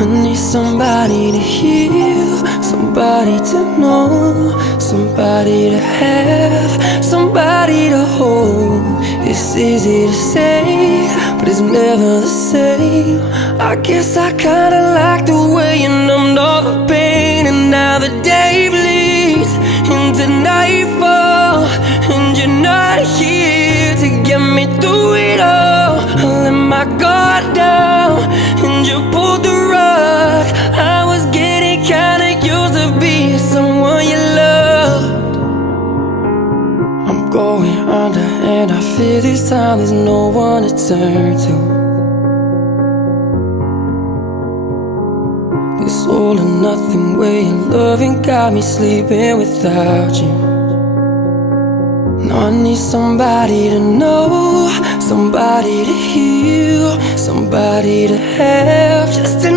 I need somebody to heal, somebody to know, somebody to have, somebody to hold. It's easy to say, but it's never the same. I guess I kinda like the way you numbed all the pain. And now the day bleeds into nightfall, and you're not here to get me through it all. I let my guard down, and you pulled the rug. I was getting kinda used to being someone you loved. I'm going under, and I fear this time there's no one to turn to. This all or nothing way of loving got me sleeping without you. Now I need somebody to know, somebody to heal, somebody to have, just to